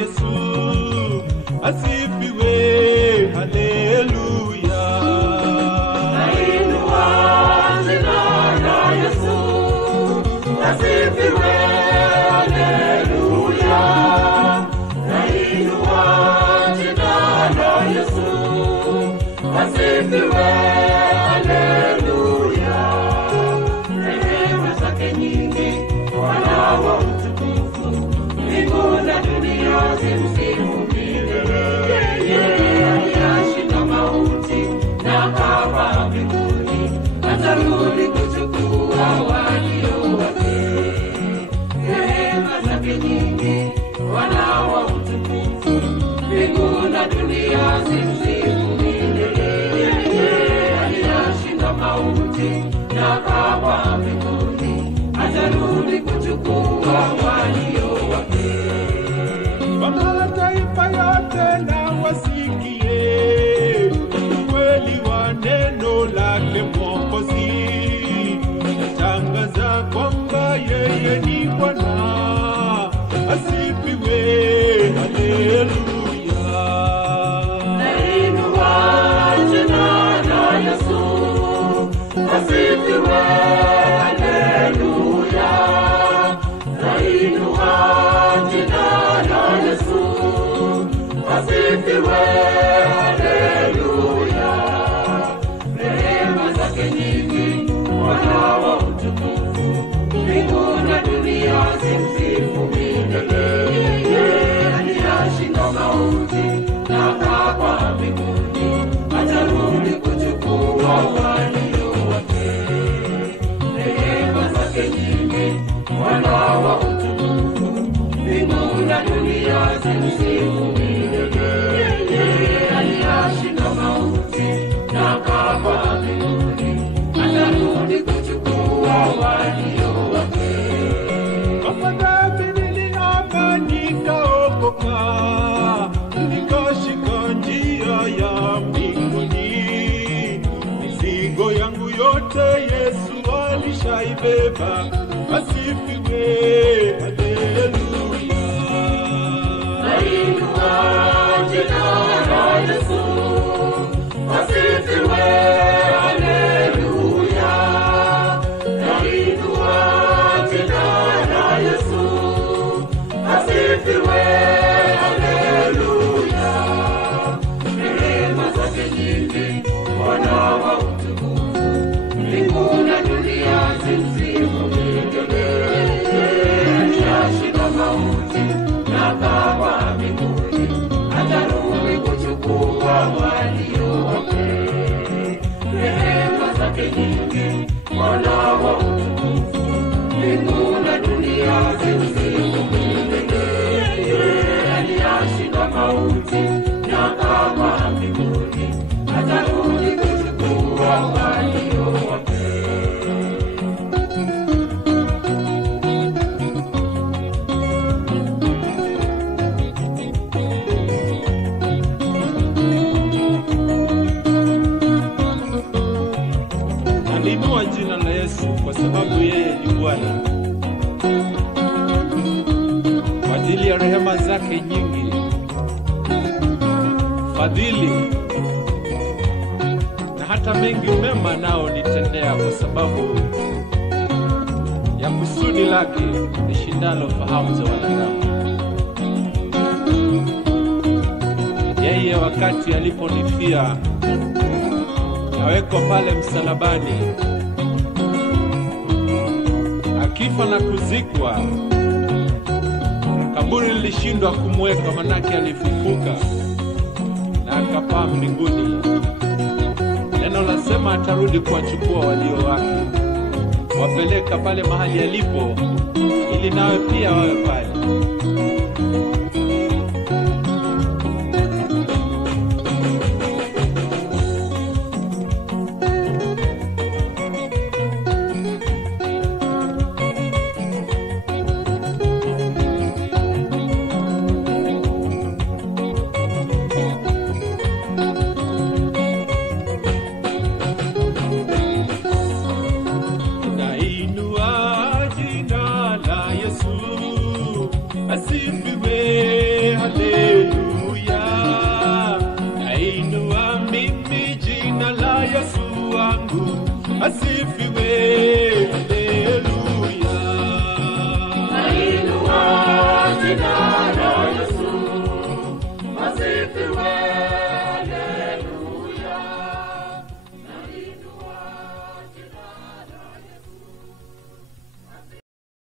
Yesu asifiwe, haleluya. Nainua jina la Yesu asifiwe, haleluya. Nainua jina la Yesu asifiwe, haleluya. Rehema zake nyingi, Bwana wa utukufu, mbingu na dunia zimsifu milele. Yeye aliyashinda mauti na akafa mbinguni, atarudi kuchukua walio wake. Rehema zake nyingi, Bwana wa utukufu, mbingu na dunia zimsifu milele. Yeye aliyashinda mauti na akafa mbinguni, atarudi kuchukua walio wake. Mataifa yote na wasikie ukweli wa neno lake Mwokozi. Natangaza kwamba yeye ni Bwana, asifiwe, haleluya. Nainua jina la Yesu asifiwe, haleluya. Nainua jina la Yesu asifiwe, haleluya. Rehema zake nyingi, Bwana wa utukufu, mbingu na dunia zimsifu milele. Yeye aliyashinda mauti na akafa mbinguni, atarudi kuchukua walio wake. Rehema zake nyingi, Bwana wa utukufu, mbingu na dunia zimsifu milele. Yeye aliyashinda mauti na akafa mbinguni, atarudi kuchukua walio wake. Kama dhambi niliapa nikaokoka, nikashika njia ya mbinguni. Mizigo yangu yote Yesu alishaibeba, asifiwe, haleluya. Nainua jina la Yesu asifiwe, haleluya. Nainua jina la Yesu asifiwe, haleluya. Rehema zake nyingi, Bwana wa utukufu, mbingu na dunia zimsifu milele. Yeye aliyashinda mauti na akafa mbinguni, atarudi kuchukua walio wake. Rehema zake nyingi, Bwana wa utukufu, mbingu na dunia zimsifu milele. Yeye aliyashinda mauti na akafa mbinguni, atarudi kuchukua walio wake. Nalinua jina la Yesu kwa sababu yeye ni Bwana. Kwa ajili ya rehema zake nyingi, fadhili na hata mengi mema nao nitendea, kwa sababu ya kusudi lake lishindalo fahamu za wanadamu. Yeye wakati aliponifia awekwa pale msalabani, akifa na kuzikwa, kaburi lilishindwa kumweka, manake alifufuka na akapaa mbinguni. Neno lasema atarudi kuwachukua walio wake, wapeleka pale mahali alipo, ili nawe pia wawe pale. Asifiwe, asifiwe, haleluya. Nainua jina